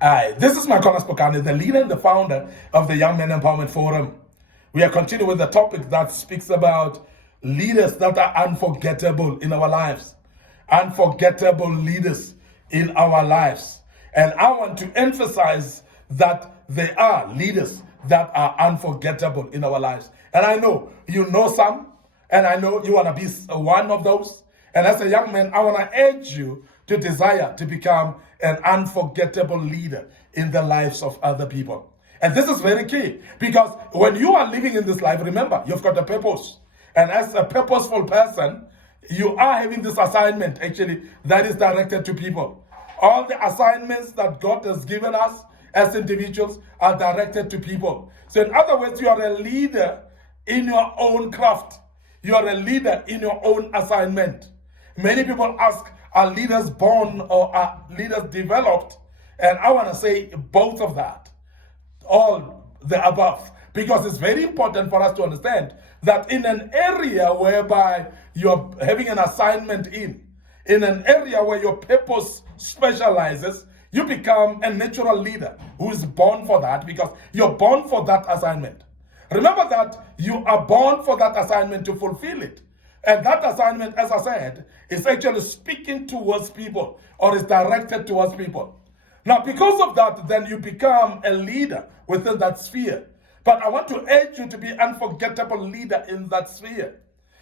Hi, this is Micornus, Phokane, the leader and the founder of the Young Men Empowerment Forum. We are continuing with the topic that speaks about leaders that are unforgettable in our lives. Unforgettable leaders in our lives. And I want to emphasize that they are leaders that are unforgettable in our lives. And I know you know some, and I know you want to be one of those. And as a young man, I want to urge you to desire to become an unforgettable leader in the lives of other people. And this is very key, because when you are living in this life, remember, you've got a purpose. And as a purposeful person, you are having this assignment, actually, that is directed to people. All the assignments that God has given us as individuals are directed to people. So in other words, you are a leader in your own craft. You are a leader in your own assignment. Many people ask, are leaders born or are leaders developed? And I want to say both of that, all the above, because it's very important for us to understand that in an area whereby you're having an assignment in an area where your purpose specializes, you become a natural leader who is born for that, because you're born for that assignment. Remember that you are born for that assignment to fulfill it. And that assignment, as I said, is actually speaking towards people, or is directed towards people. Now, because of that, then you become a leader within that sphere. But I want to urge you to be an unforgettable leader in that sphere.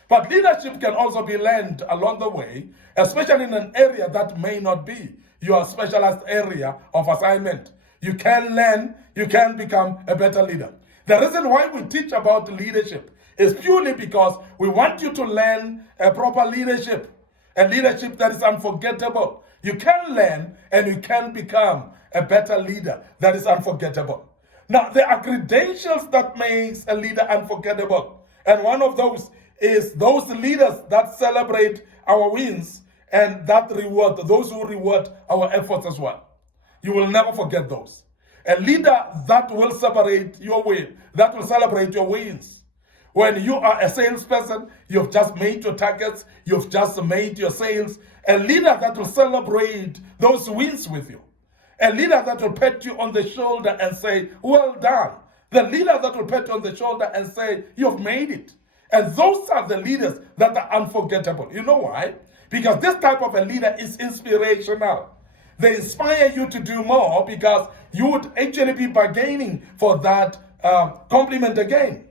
But leadership can also be learned along the way, especially in an area that may not be your specialized area of assignment. You can learn, you can become a better leader. The reason why we teach about leadership is purely because we want you to learn a proper leadership, a leadership that is unforgettable. You can learn and you can become a better leader that is unforgettable. Now, there are credentials that makes a leader unforgettable. And one of those is those leaders that celebrate our wins and that reward, those who reward our efforts as well. You will never forget those. A leader that will celebrate your win, that will celebrate your wins. When you are a salesperson, you've just made your targets, you've just made your sales. A leader that will celebrate those wins with you. A leader that will pat you on the shoulder and say, well done. The leader that will pat you on the shoulder and say, you've made it. And those are the leaders that are unforgettable. You know why? Because this type of a leader is inspirational. They inspire you to do more, because you would actually be bargaining for that compliment again.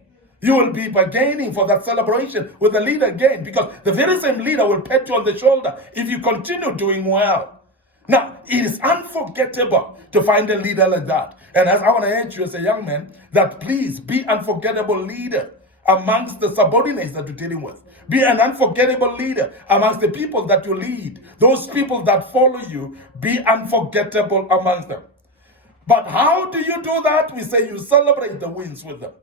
You will be bargaining for that celebration with the leader again, because the very same leader will pat you on the shoulder if you continue doing well. Now, it is unforgettable to find a leader like that. And as I want to urge you as a young man, that please be an unforgettable leader amongst the subordinates that you're dealing with. Be an unforgettable leader amongst the people that you lead. Those people that follow you, be unforgettable amongst them. But how do you do that? We say you celebrate the wins with them.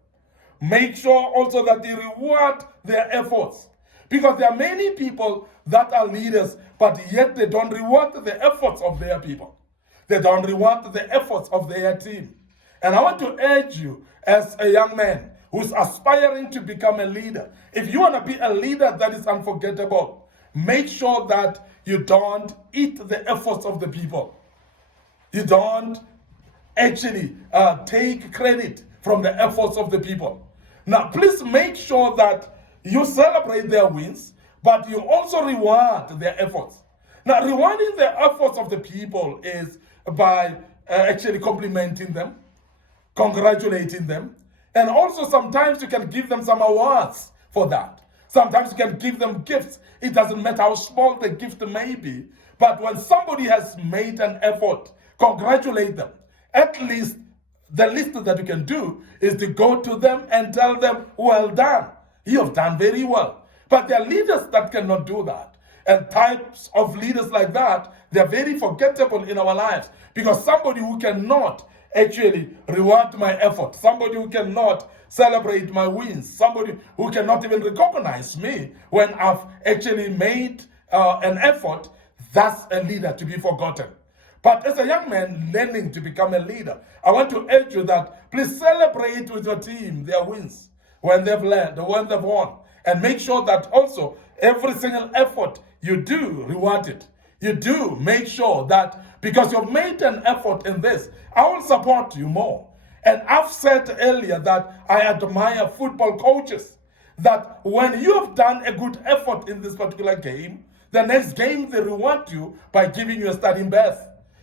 Make sure also that you reward their efforts. Because there are many people that are leaders, but yet they don't reward the efforts of their people. They don't reward the efforts of their team. And I want to urge you as a young man who's aspiring to become a leader, if you want to be a leader that is unforgettable, make sure that you don't eat the efforts of the people. You don't actually take credit from the efforts of the people. Now, please make sure that you celebrate their wins, but you also reward their efforts. Now, rewarding the efforts of the people is by actually complimenting them, congratulating them, and also sometimes you can give them some awards for that. Sometimes you can give them gifts. It doesn't matter how small the gift may be, but when somebody has made an effort, congratulate them. At least the least that you can do is to go to them and tell them, well done. You have done very well. But there are leaders that cannot do that. And types of leaders like that, they're very forgettable in our lives. Because somebody who cannot actually reward my effort, somebody who cannot celebrate my wins, somebody who cannot even recognize me when I've actually made an effort, that's a leader to be forgotten. But as a young man learning to become a leader, I want to urge you that please celebrate with your team their wins when they've led, when they've won. And make sure that also every single effort you do, reward it. You do make sure that because you've made an effort in this, I will support you more. And I've said earlier that I admire football coaches, that when you have done a good effort in this particular game, the next game they reward you by giving you a starting berth.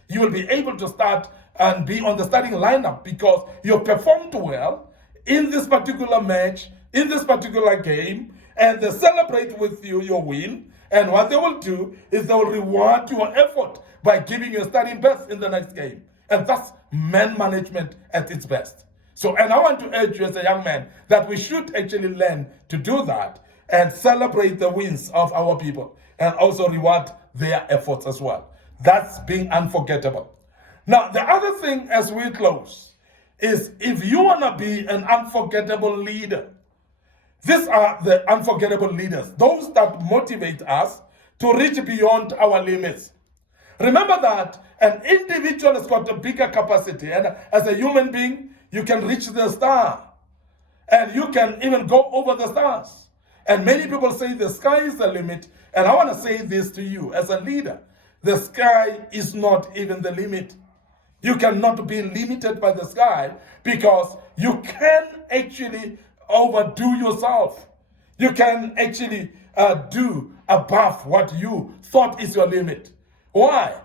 You will be able to start and be on the starting lineup because you performed well in this particular match, in this particular game, and they celebrate with you your win. And what they will do is they will reward your effort by giving you a starting berth in the next game. And that's man management at its best. So, and I want to urge you as a young man that we should actually learn to do that and celebrate the wins of our people and also reward their efforts as well. That's being unforgettable. Now, the other thing as we close is if you want to be an unforgettable leader, these are the unforgettable leaders, those that motivate us to reach beyond our limits. Remember that an individual has got a bigger capacity, and as a human being, you can reach the star, and you can even go over the stars. And many people say the sky is the limit, and I want to say this to you as a leader. The sky is not even the limit. You cannot be limited by the sky because you can actually overdo yourself. You can actually do above what you thought is your limit. Why?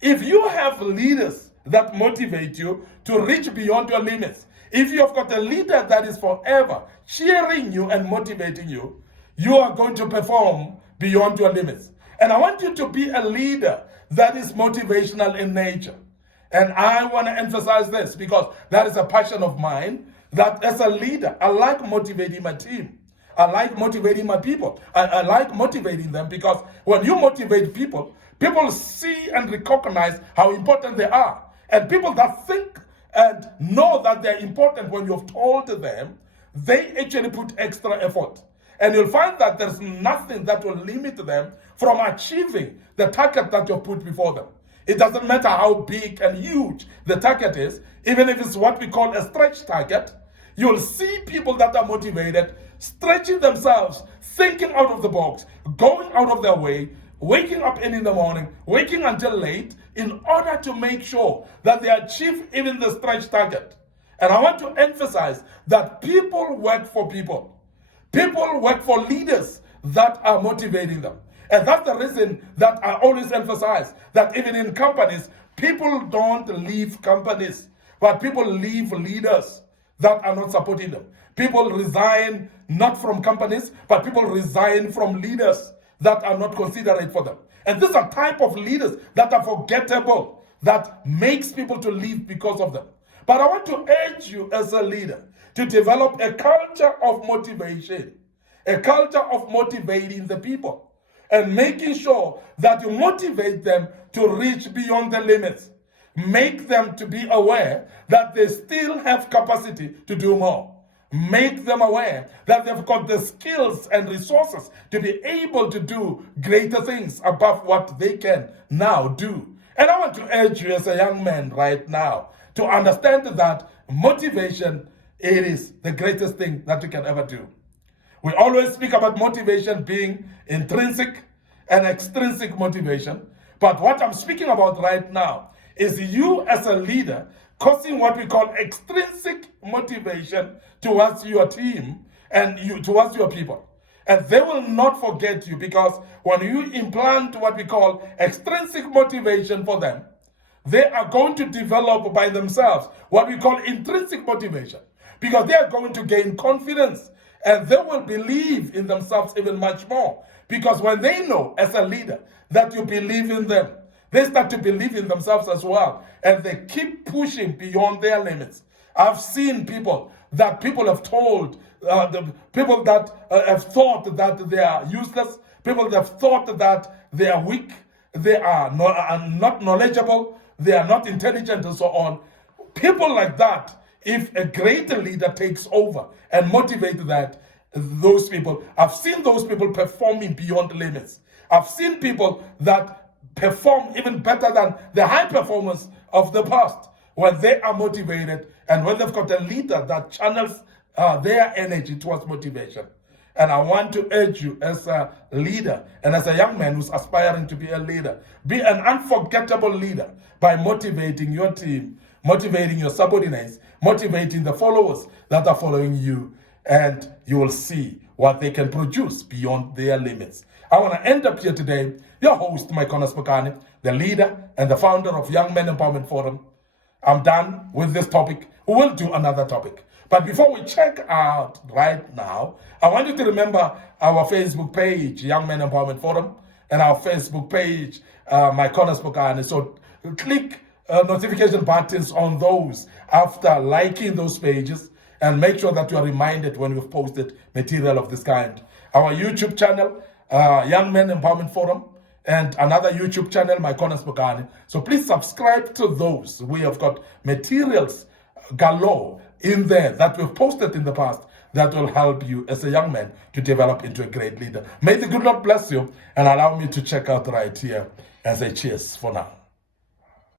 If you have leaders that motivate you to reach beyond your limits, if you've got a leader that is forever cheering you and motivating you, you are going to perform beyond your limits. And I want you to be a leader that is motivational in nature. And I want to emphasize this because that is a passion of mine, that as a leader, I like motivating my team. I like motivating my people. I like motivating them because when you motivate people, people see and recognize how important they are. And people that think and know that they're important when you've told them, they actually put extra effort. And you'll find that there's nothing that will limit them from achieving the target that you've put before them. It doesn't matter how big and huge the target is, even if it's what we call a stretch target, you'll see people that are motivated, stretching themselves, thinking out of the box, going out of their way, waking up in the morning, waking until late, in order to make sure that they achieve even the stretch target. And I want to emphasize that people work for people. People work for leaders that are motivating them. And that's the reason that I always emphasize that even in companies, people don't leave companies, but people leave leaders that are not supporting them. People resign not from companies, but people resign from leaders that are not considerate for them. And these are type of leaders that are forgettable, that makes people to leave because of them. But I want to urge you as a leader to develop a culture of motivation, a culture of motivating the people, and making sure that you motivate them to reach beyond the limits. Make them to be aware that they still have capacity to do more. Make them aware that they've got the skills and resources to be able to do greater things above what they can now do. And I want to urge you as a young man right now to understand that motivation, it is the greatest thing that you can ever do. We always speak about motivation being intrinsic and extrinsic motivation. But what I'm speaking about right now is you as a leader causing what we call extrinsic motivation towards your team and towards your people. And they will not forget you, because when you implant what we call extrinsic motivation for them, they are going to develop by themselves what we call intrinsic motivation, because they are going to gain confidence and they will believe in themselves even much more. Because when they know as a leader that you believe in them, they start to believe in themselves as well, and they keep pushing beyond their limits. I've seen people that people have told, the people that have thought that they are useless, people that have thought that they are weak, they are not knowledgeable, they are not intelligent, and so on. People like that, if a greater leader takes over and motivates those people, I've seen those people performing beyond limits. I've seen people that perform even better than the high performers of the past when they are motivated and when they've got a leader that channels their energy towards motivation. And I want to urge you as a leader and as a young man who's aspiring to be a leader, be an unforgettable leader by motivating your team, motivating your subordinates, motivating the followers that are following you, and you will see what they can produce beyond their limits. I want to end up here today, your host, Micornus, Phokane, the leader and the founder of Young Men Empowerment Forum. I'm done with this topic. We will do another topic. But before we check out right now, I want you to remember our Facebook page, Young Men Empowerment Forum, and our Facebook page, Micornus Phokane. So click notification buttons on those after liking those pages, and make sure that you are reminded when we've posted material of this kind. Our YouTube channel, Young Men Empowerment Forum, and another YouTube channel, Micornus Phokane. So please subscribe to those. We have got materials galore in there that we've posted in the past that will help you as a young man to develop into a great leader. May the good Lord bless you, and allow me to check out right here and say cheers for now.